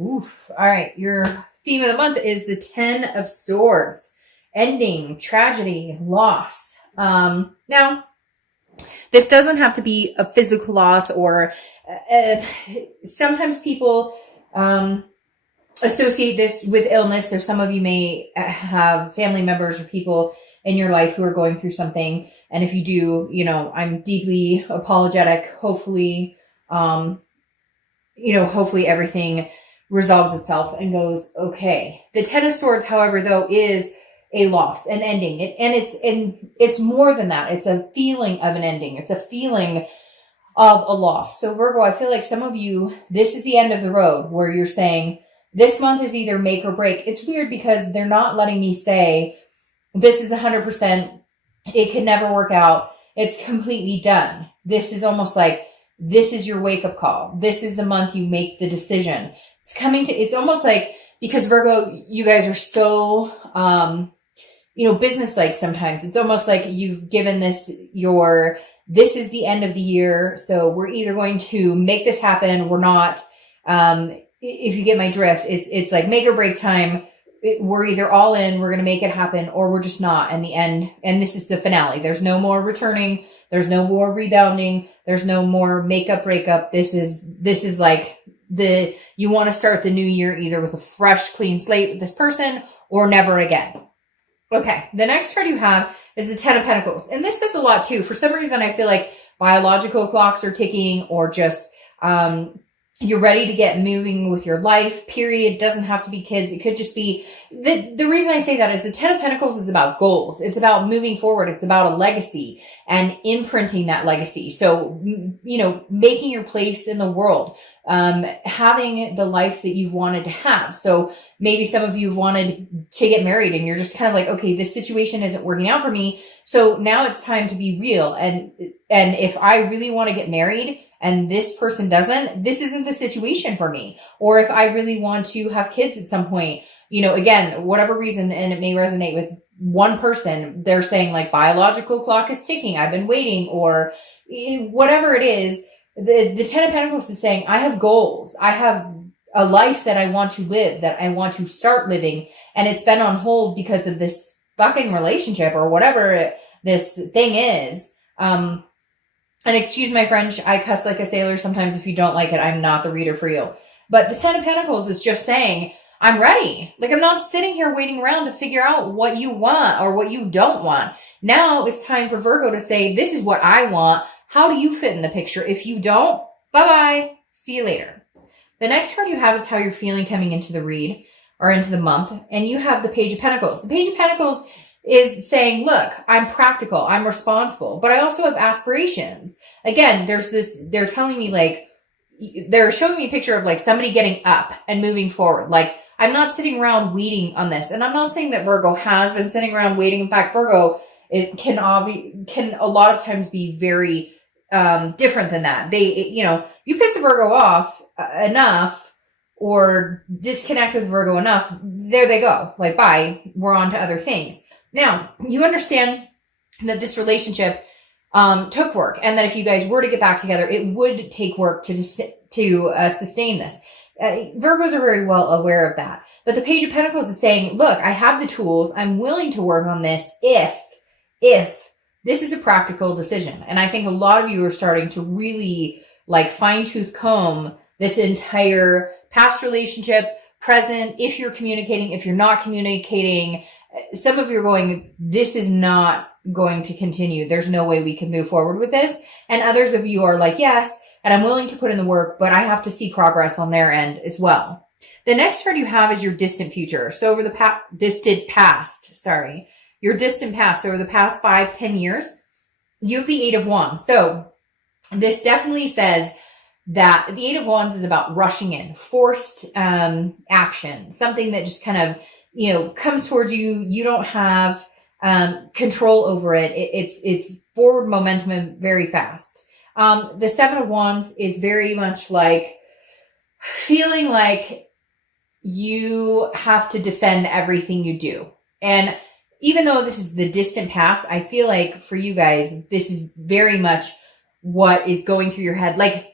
Oof. All right. Your theme of the month is the 10 of Swords. Ending, tragedy, loss. Now, this doesn't have to be a physical loss or sometimes people associate this with illness. So some of you may have family members or people in your life who are going through something. And if you do, I'm deeply apologetic. Hopefully, hopefully everything resolves itself and goes okay. The 10 of Swords, however, though, is a loss, an ending. It's more than that. It's a feeling of an ending. It's a feeling of a loss. So Virgo, I feel like some of you, this is the end of the road where you're saying this month is either make or break. It's weird because they're not letting me say this is 100%. It can never work out. It's completely done. This is almost like this is your wake up call. This is the month you make the decision. It's almost like, because Virgo, you guys are so, business-like sometimes. It's almost like you've given this is the end of the year. So we're either going to make this happen. We're not, if you get my drift, it's like make or break time. We're either all in, we're going to make it happen, or we're just not. And the end, and this is the finale. There's no more returning. There's no more rebounding. There's no more makeup, breakup. This is like you want to start the new year either with a fresh, clean slate with this person or never again. Okay. The next card you have is the 10 of Pentacles. And this says a lot too. For some reason, I feel like biological clocks are ticking, or just, you're ready to get moving with your life, period. Doesn't have to be kids. It could just be, the reason I say that is the 10 of Pentacles is about goals. It's about moving forward. It's about a legacy and imprinting that legacy. So, making your place in the world, having the life that you've wanted to have. So maybe some of you have wanted to get married and you're just kind of like, okay, this situation isn't working out for me. So now it's time to be real. And if I really want to get married, and this person doesn't, this isn't the situation for me. Or if I really want to have kids at some point, again, whatever reason, and it may resonate with one person, they're saying like biological clock is ticking. I've been waiting, or whatever it is. The 10 of Pentacles is saying, I have goals. I have a life that I want to live, that I want to start living. And it's been on hold because of this fucking relationship or whatever this thing is. And excuse my French, I cuss like a sailor sometimes. If you don't like it, I'm not the reader for you. But the 10 of Pentacles is just saying, I'm ready. Like, I'm not sitting here waiting around to figure out what you want or what you don't want. Now it's time for Virgo to say, this is what I want. How do you fit in the picture? If you don't, bye-bye. See you later. The next card you have is how you're feeling coming into the read or into the month. And you have the Page of Pentacles. The Page of Pentacles is saying, look, I'm practical, I'm responsible, but I also have aspirations. Again, they're telling me like, they're showing me a picture of like somebody getting up and moving forward. Like, I'm not sitting around waiting on this. And I'm not saying that Virgo has been sitting around waiting. In fact, Virgo can a lot of times be very different than that. You piss a Virgo off enough or disconnect with Virgo enough, there they go. Like, bye, we're on to other things. Now, you understand that this relationship took work, and that if you guys were to get back together, it would take work to sustain this. Virgos are very well aware of that. But the Page of Pentacles is saying, look, I have the tools. I'm willing to work on this if this is a practical decision. And I think a lot of you are starting to really like fine-tooth comb this entire past relationship, present, if you're communicating, if you're not communicating. Some of you are going, this is not going to continue. There's no way we can move forward with this. And others of you are like, yes, and I'm willing to put in the work, but I have to see progress on their end as well. The next card you have is your distant future. So over the distant past, your distant past. So over the past 5-10 years, you have the 8 of Wands. So this definitely says that the 8 of Wands is about rushing in, forced action, something that just kind of, comes towards you. You don't have control over it. It's forward momentum and very fast. The 7 of Wands is very much like feeling like you have to defend everything you do. And even though this is the distant past, I feel like for you guys, this is very much what is going through your head. Like,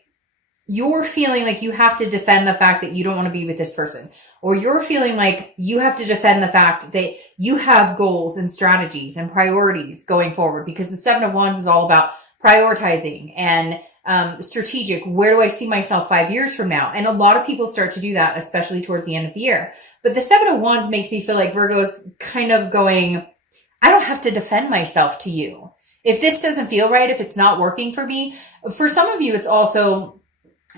you're feeling like you have to defend the fact that you don't want to be with this person, or you're feeling like you have to defend the fact that you have goals and strategies and priorities going forward, because the Seven of Wands is all about prioritizing and strategic. Where do I see myself 5 years from now? And a lot of people start to do that, especially towards the end of the year. But the Seven of Wands makes me feel like Virgo's kind of going, I don't have to defend myself to you. If this doesn't feel right, if it's not working for me, for some of you, it's also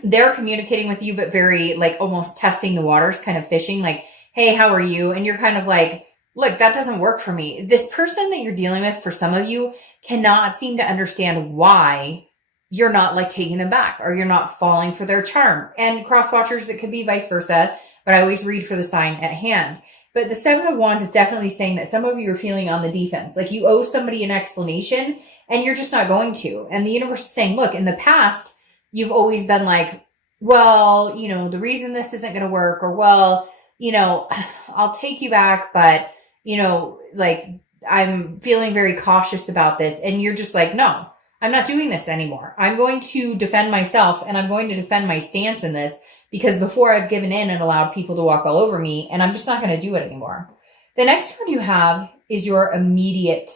they're communicating with you, but very like almost testing the waters, kind of fishing, like, hey, how are you? And you're kind of like, look, that doesn't work for me. This person that you're dealing with, for some of you, cannot seem to understand why you're not like taking them back, or you're not falling for their charm. And cross watchers, it could be vice versa, but I always read for the sign at hand. But the Seven of Wands is definitely saying that some of you are feeling on the defense, like you owe somebody an explanation and you're just not going to. And the universe is saying, look, in the past, you've always been like, well, you know, the reason this isn't going to work, or, well, you know, I'll take you back, but, you know, like, I'm feeling very cautious about this. And you're just like, no, I'm not doing this anymore. I'm going to defend myself, and I'm going to defend my stance in this, because before I've given in and allowed people to walk all over me, and I'm just not going to do it anymore. The next card you have is your immediate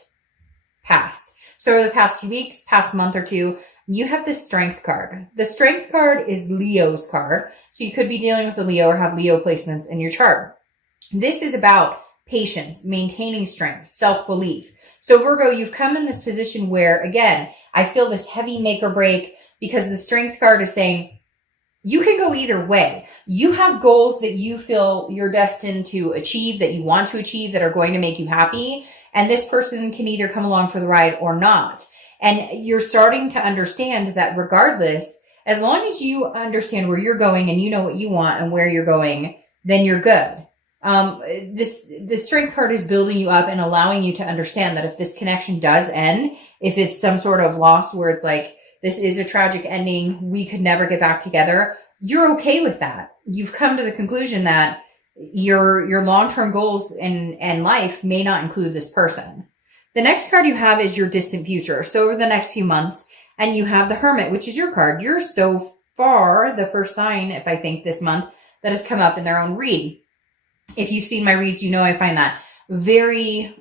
past. So over the past few weeks, past month or two, you have the Strength card. The Strength card is Leo's card. So you could be dealing with a Leo or have Leo placements in your chart. This is about patience, maintaining strength, self-belief. So Virgo, you've come in this position where, again, I feel this heavy make or break, because the Strength card is saying you can go either way. You have goals that you feel you're destined to achieve, that you want to achieve, that are going to make you happy. And this person can either come along for the ride or not. And you're starting to understand that regardless, as long as you understand where you're going and you know what you want and where you're going, then you're good. The Strength card is building you up and allowing you to understand that if this connection does end, if it's some sort of loss where it's like, this is a tragic ending, we could never get back together, you're okay with that. You've come to the conclusion that your long-term goals in life may not include this person. The next card you have is your distant future. So over the next few months, and you have the Hermit, which is your card. You're so far the first sign, if I think this month, that has come up in their own read. If you've seen my reads, you know I find that very,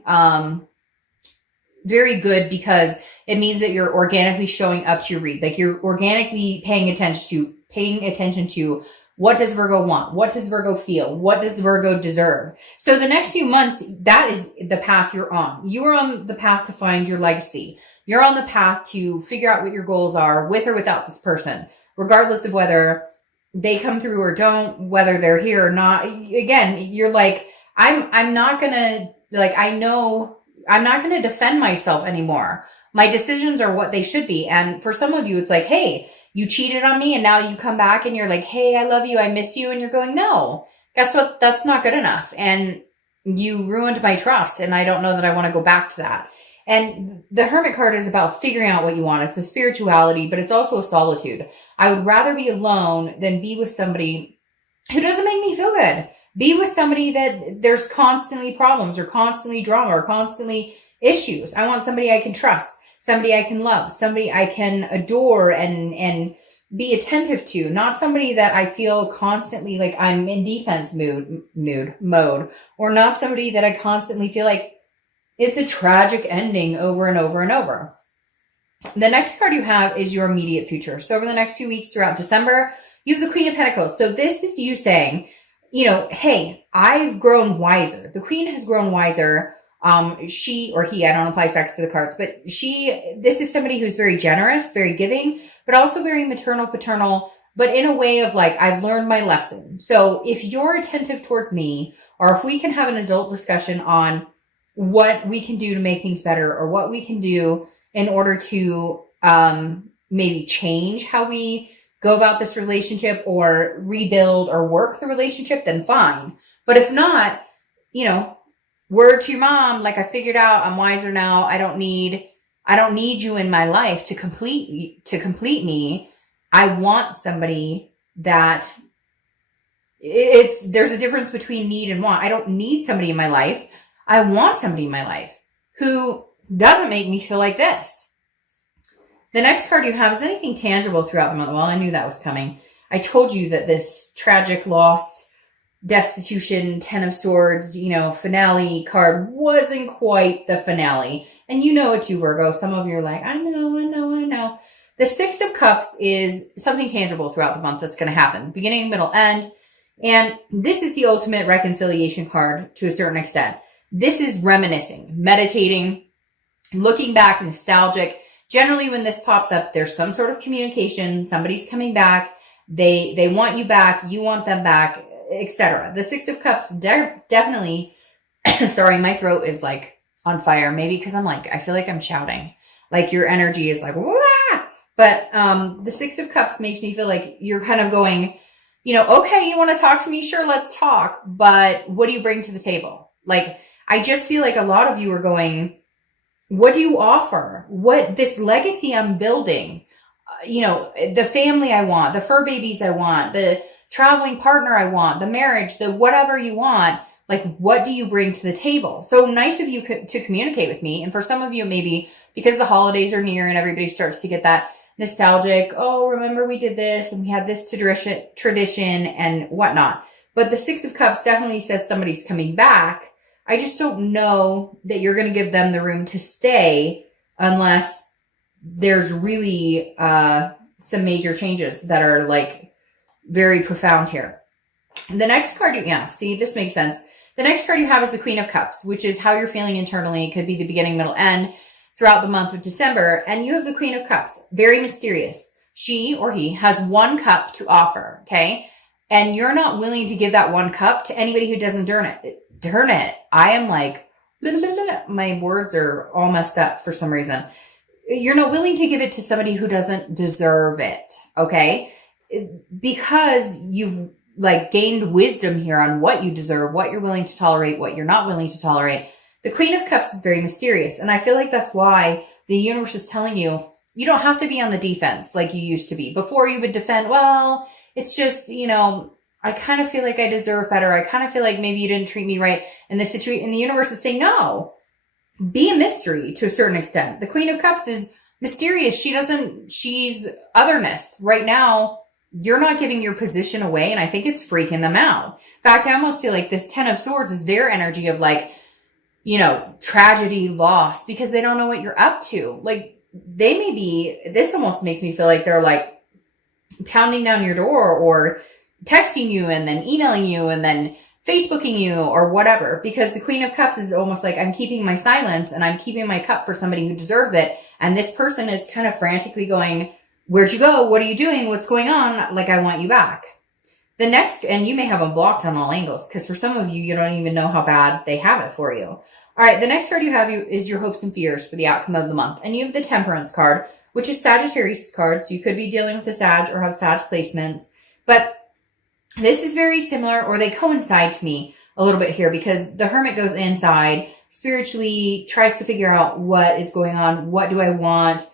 very good, because it means that you're organically showing up to your read. Like you're organically paying attention to what does Virgo want? What does Virgo feel? What does Virgo deserve? So the next few months, that is the path you're on. You are on the path to find your legacy. You're on the path to figure out what your goals are, with or without this person, regardless of whether they come through or don't, whether they're here or not. Again, you're like, I'm not going to, like, I know I'm not going to defend myself anymore. My decisions are what they should be. And for some of you, it's like, hey, you cheated on me and now you come back and you're like, hey, I love you, I miss you. And you're going, no, guess what? That's not good enough. And you ruined my trust. And I don't know that I want to go back to that. And the Hermit card is about figuring out what you want. It's a spirituality, but it's also a solitude. I would rather be alone than be with somebody who doesn't make me feel good. Be with somebody that there's constantly problems or constantly drama or constantly issues. I want somebody I can trust, somebody I can love, somebody I can adore and be attentive to, not somebody that I feel constantly like I'm in defense mode, or not somebody that I constantly feel like it's a tragic ending over and over and over. The next card you have is your immediate future. So over the next few weeks throughout December, you have the Queen of Pentacles. So this is you saying, you know, hey, I've grown wiser. The Queen has grown wiser. She or he, I don't apply sex to the cards, but this is somebody who's very generous, very giving, but also very maternal, paternal, but in a way of like, I've learned my lesson. So if you're attentive towards me, or if we can have an adult discussion on what we can do to make things better, or what we can do in order to maybe change how we go about this relationship or rebuild or work the relationship, then fine. But if not, you know, word to your mom, like I figured out, I'm wiser now. I don't need you in my life to complete me. I want somebody that there's a difference between need and want. I don't need somebody in my life. I want somebody in my life who doesn't make me feel like this. The next card you have is anything tangible throughout the month. Well, I knew that was coming. I told you that this tragic loss, destitution, Ten of Swords, finale card wasn't quite the finale. And you know it too, Virgo. Some of you are like, I know. The Six of Cups is something tangible throughout the month that's going to happen. Beginning, middle, end. And this is the ultimate reconciliation card to a certain extent. This is reminiscing, meditating, looking back, nostalgic. Generally, when this pops up, there's some sort of communication. Somebody's coming back. They want you back. You want them back, etc. The Six of Cups definitely, sorry, my throat is like on fire. Maybe because I feel like I'm shouting. Like your energy is like, wah! But the Six of Cups makes me feel like you're kind of going, okay, you want to talk to me? Sure, let's talk. But what do you bring to the table? Like, I just feel like a lot of you are going, what do you offer? What this legacy I'm building, the family I want, the fur babies I want, the traveling partner I want, the marriage, the whatever you want, like, what do you bring to the table? So nice of you to communicate with me. And for some of you, maybe because the holidays are near and everybody starts to get that nostalgic, oh, remember we did this and we had this tradition and whatnot. But the Six of Cups definitely says somebody's coming back. I just don't know that you're going to give them the room to stay unless there's really some major changes that are like very profound here. The next card, see, this makes sense. The next card you have is the Queen of Cups, which is how you're feeling internally. It could be the beginning, middle, end throughout the month of December. And you have the Queen of Cups, very mysterious. She or he has one cup to offer, okay? And you're not willing to give that one cup to anybody who doesn't earn it. I am like, my words are all messed up for some reason. You're not willing to give it to somebody who doesn't deserve it, okay? Because you've gained wisdom here on what you deserve, what you're willing to tolerate, what you're not willing to tolerate. The Queen of Cups is very mysterious. And I feel like that's why the universe is telling you, you don't have to be on the defense like you used to be. Before you would defend, well, it's just, I kind of feel like I deserve better. I kind of feel like maybe you didn't treat me right. And the universe is saying, no, be a mystery to a certain extent. The Queen of Cups is mysterious. She's otherness. Right now, you're not giving your position away. And I think it's freaking them out. In fact, I almost feel like this Ten of Swords is their energy of tragedy, loss, because they don't know what you're up to. This almost makes me feel like they're pounding down your door or texting you and then emailing you and then Facebooking you or whatever, because the Queen of Cups is almost like I'm keeping my silence and I'm keeping my cup for somebody who deserves it. And this person is kind of frantically going, where'd you go? What are you doing? What's going on? I want you back. The next, and you may have them blocked on all angles because for some of you, you don't even know how bad they have it for you. All right, the next card you have is your hopes and fears for the outcome of the month. And you have the Temperance card, which is Sagittarius card. So you could be dealing with a Sag or have Sag placements. But this is very similar, or they coincide to me a little bit here because the Hermit goes inside, spiritually tries to figure out what is going on, what do I want,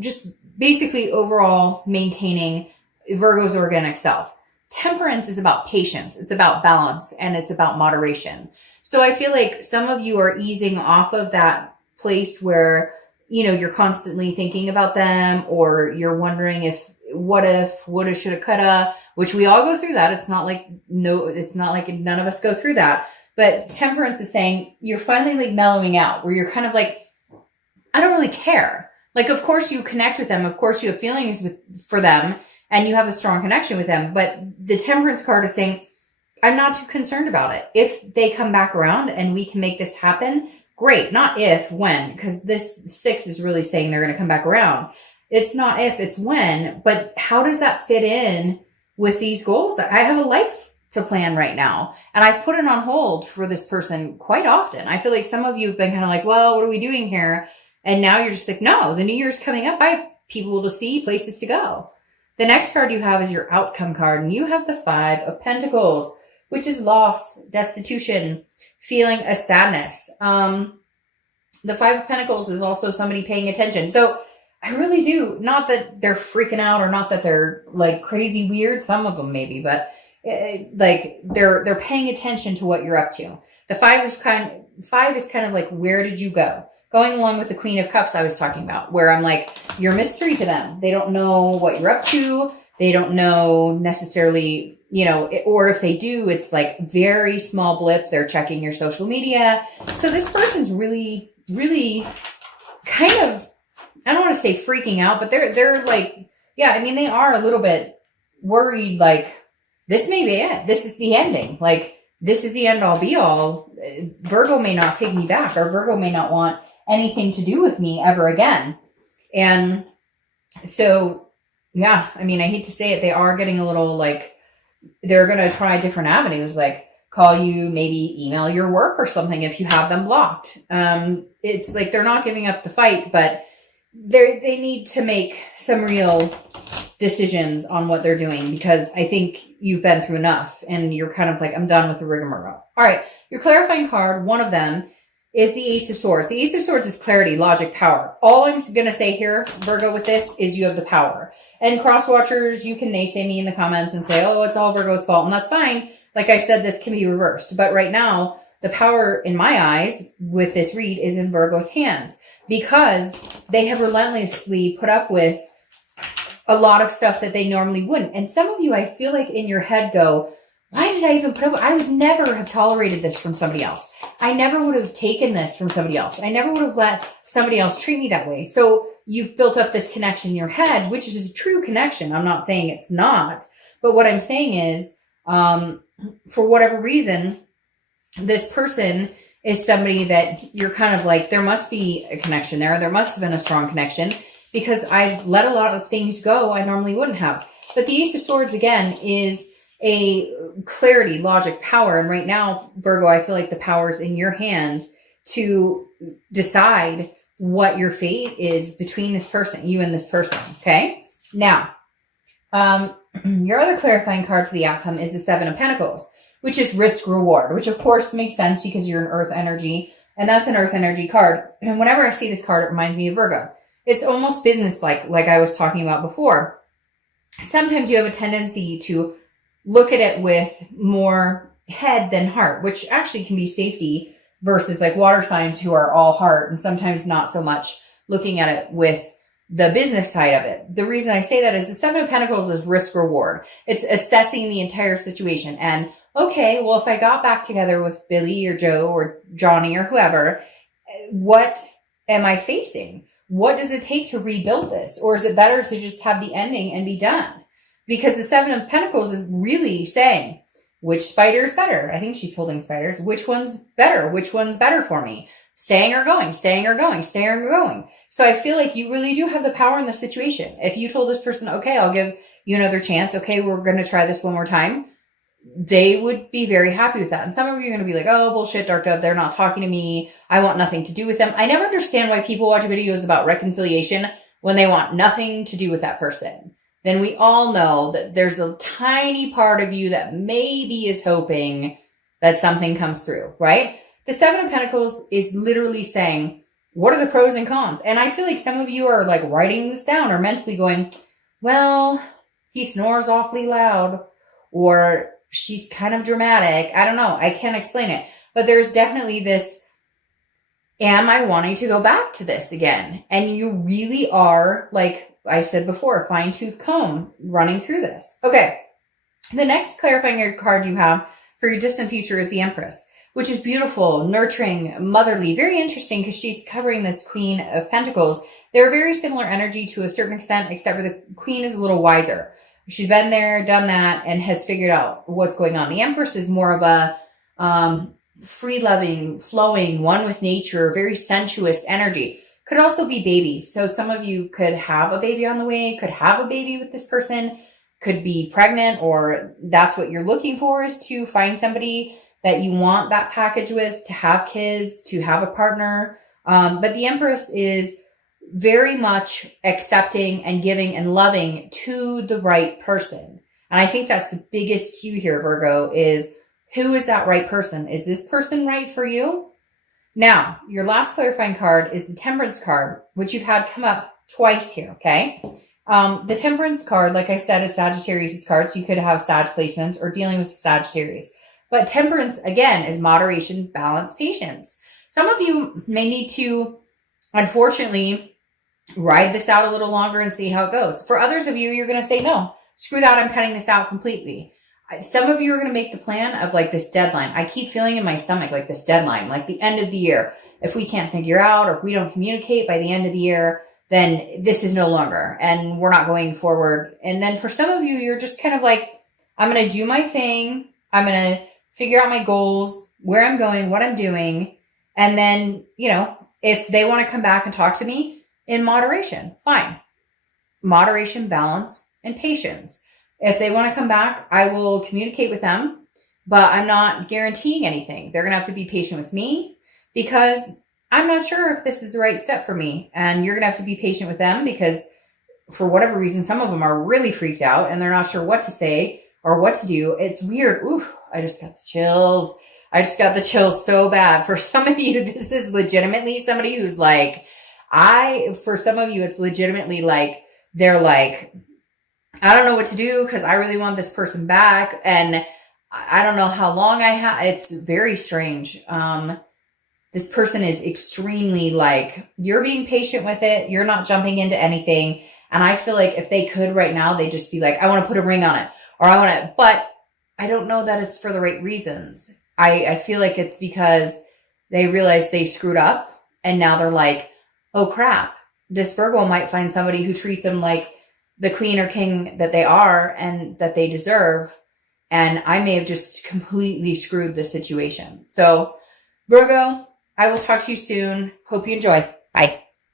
just basically overall maintaining Virgo's organic self. Temperance is about patience, it's about balance, and it's about moderation. So I feel like some of you are easing off of that place where, you're constantly thinking about them, or you're wondering what if, woulda, shoulda, coulda, which we all go through that. It's not like none of us go through that. But Temperance is saying you're finally mellowing out, where you're kind of like, I don't really care. Of course you connect with them. Of course you have feelings for them and you have a strong connection with them. But the Temperance card is saying, I'm not too concerned about it. If they come back around and we can make this happen, great. Not if, when, because this 6 is really saying they're going to come back around. It's not if, it's when. But how does that fit in with these goals? I have a life to plan right now. And I've put it on hold for this person quite often. I feel like some of you have been kind of like, well, what are we doing here? And now you're just like, no, the new year's coming up. I have people to see, places to go. The next card you have is your outcome card. And you have the 5 of Pentacles, which is loss, destitution, feeling a sadness. The 5 of Pentacles is also somebody paying attention. So I really do, not that they're freaking out or not that they're crazy weird. Some of them maybe, but they're paying attention to what you're up to. The 5 is kind of like, where did you go? going along with the Queen of Cups I was talking about, where I'm like, you're a mystery to them. They don't know what you're up to. They don't know necessarily, you know, or if they do, it's like very small blip. They're checking your social media. So this person's really, really kind of, I don't want to say freaking out, but they're like, yeah, I mean, they are a little bit worried, like, this may be it. This is the ending. Like, this is the end all be all. Virgo may not take me back, or Virgo may not want anything to do with me ever again. And so, yeah, I mean, I hate to say it. They are getting a little like, they're going to try different avenues, like call you, maybe email your work or something if you have them blocked. It's like they're not giving up the fight, but they need to make some real decisions on what they're doing, because I think you've been through enough and you're kind of like, I'm done with the rigmarole. All right. Your clarifying card, one of them is the Ace of Swords. The Ace of Swords is clarity, logic, power. All I'm going to say here, Virgo, with this is you have the power. And cross watchers, you can naysay me in the comments and say, oh, it's all Virgo's fault. And that's fine. Like I said, this can be reversed. But right now, the power in my eyes with this read is in Virgo's hands, because they have relentlessly put up with a lot of stuff that they normally wouldn't. And some of you, I feel like in your head go, why did I even put up with, I would never have tolerated this from somebody else. I never would have taken this from somebody else. I never would have let somebody else treat me that way. So you've built up this connection in your head, which is a true connection. I'm not saying it's not, but what I'm saying is, for whatever reason, this person is somebody that you're kind of like, there must be a connection there. There must have been a strong connection, because I've let a lot of things go I normally wouldn't have. But the Ace of Swords, again, is a clarity, logic, power. And right now, Virgo, I feel like the power's in your hand to decide what your fate is between this person, you and this person. Okay. Now, your other clarifying card for the outcome is the Seven of Pentacles, which is risk reward, which of course makes sense because you're an earth energy, and that's an earth energy card. And whenever I see this card, it reminds me of Virgo. It's almost business-like, like I was talking about before. Sometimes you have a tendency to look at it with more head than heart, which actually can be safety, versus like water signs who are all heart, and sometimes not so much looking at it with the business side of it. The reason I say that is the Seven of Pentacles is risk reward. It's assessing the entire situation. And okay, well, if I got back together with Billy or Joe or Johnny or whoever, what am I facing? What does it take to rebuild this? Or is it better to just have the ending and be done? Because the Seven of Pentacles is really saying, which spider is better? I think she's holding spiders. Which one's better? Which one's better for me? Staying or going, staying or going, staying or going. So I feel like you really do have the power in the situation. If you told this person, okay, I'll give you another chance. Okay, we're going to try this one more time. They would be very happy with that. And some of you are going to be like, oh, bullshit, Dark Dove. They're not talking to me. I want nothing to do with them. I never understand why people watch videos about reconciliation when they want nothing to do with that person. Then we all know that there's a tiny part of you that maybe is hoping that something comes through, right? The Seven of Pentacles is literally saying, what are the pros and cons? And I feel like some of you are like writing this down or mentally going, well, he snores awfully loud, or she's kind of dramatic. I don't know. I can't explain it. But there's definitely this, am I wanting to go back to this again? And you really are, like I said before, fine-tooth comb running through this. Okay. The next clarifying card you have for your distant future is the Empress, which is beautiful, nurturing, motherly, very interesting because she's covering this Queen of Pentacles. They're very similar energy to a certain extent, except for the Queen is a little wiser. She's been there, done that, and has figured out what's going on. The Empress is more of a free-loving, flowing, one with nature, very sensuous energy. Could also be babies. So some of you could have a baby on the way, could have a baby with this person, could be pregnant, or that's what you're looking for, is to find somebody that you want that package with, to have kids, to have a partner. But the Empress is very much accepting and giving and loving to the right person. And I think that's the biggest cue here, Virgo, is who is that right person? Is this person right for you? Now, your last clarifying card is the Temperance card, which you've had come up twice here, okay? The Temperance card, like I said, is Sagittarius' card, so you could have Sag placements or dealing with Sagittarius. But Temperance, again, is moderation, balance, patience. Some of you may need to unfortunately, ride this out a little longer and see how it goes. For others of you, you're going to say, no, screw that. I'm cutting this out completely. Some of you are going to make the plan of like this deadline. I keep feeling in my stomach like this deadline, like the end of the year. If we can't figure out or if we don't communicate by the end of the year, then this is no longer and we're not going forward. And then for some of you, you're just kind of like, I'm going to do my thing. I'm going to figure out my goals, where I'm going, what I'm doing. And then, if they want to come back and talk to me in moderation, fine. Moderation, balance, and patience. If they want to come back, I will communicate with them, but I'm not guaranteeing anything. They're going to have to be patient with me because I'm not sure if this is the right step for me. And you're going to have to be patient with them because for whatever reason, some of them are really freaked out and they're not sure what to say or what to do. It's weird. Ooh, I just got the chills. I just got the chills so bad. For some of you, this is legitimately somebody who's like, for some of you, it's legitimately like, they're like, I don't know what to do because I really want this person back. And I don't know how long I have. It's very strange. This person is extremely like, you're being patient with it. You're not jumping into anything. And I feel like if they could right now, they'd just be like, I want to put a ring on it or I want to, but I don't know that it's for the right reasons. I feel like it's because they realize they screwed up and now they're like, oh crap, this Virgo might find somebody who treats them like the queen or king that they are and that they deserve. And I may have just completely screwed the situation. So Virgo, I will talk to you soon. Hope you enjoy. Bye.